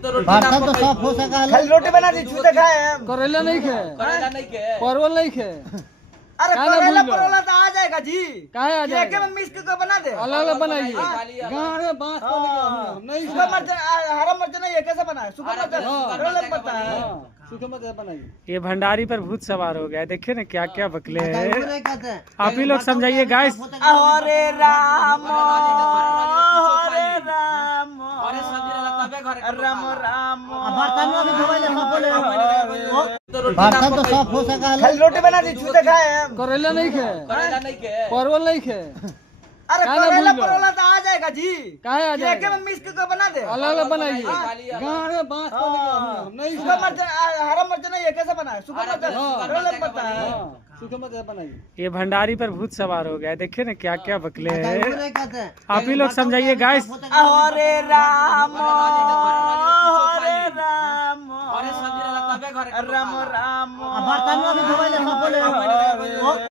बर्तन तो साफ हो सका है। खाली रोटी बना दी छूते खाए हम। करेला नहीं खे, परवल नहीं खे। अरे काहे ना करेला भूल लो? परोला तो आ जाएगा जी। काहे आ ये जाएगा? के में मिक्स करके बना दे। अलग अलग बनाइए। गाँव में बांस को लेके हम नहीं सूखा खाएंगे। मिर्च हरा मिर्च नहीं ये कैसे बना है? सूखा मिर्च करेला में पड़ता है। हाँ, सूखे मत बनाइए। ये भंडारी पर भूत सवार हो गया है। देखिए ना क्या क्या बकले वो हैं। नहीं कहते हैं। आप ही लोग समझाइए गाइस। हरे राम हरे राम राम राम। बर्तन में भी धोए ले सब बोले। बर्तन तो साफ हो सका है। खाली रोटी बना दी छूते खाए हम। करेला नहीं खे, परवल नहीं खे। अरे काहे ना करेला भूल लो? परोला तो आ जाएगा जी। काहे आ ये के जाएगा? में मिक्स करके बना दे। अलग अलग बनाइए। गाँव में बांस को लेके हम नहीं सूखा खाएंगे। मिर्च हरा मिर्च नहीं ये कैसे बना है? सूखा मिर्च करेला में पड़ता है। हाँ, सूखे मत बनाइए। ये भंडारी पर भूत सवार हो गया है। देखिए ना क्या क्या बकले वो हैं। नहीं कहते हैं। आप ही लोग समझाइए गाइस। हरे राम हरे राम राम राम। बर्तन में भी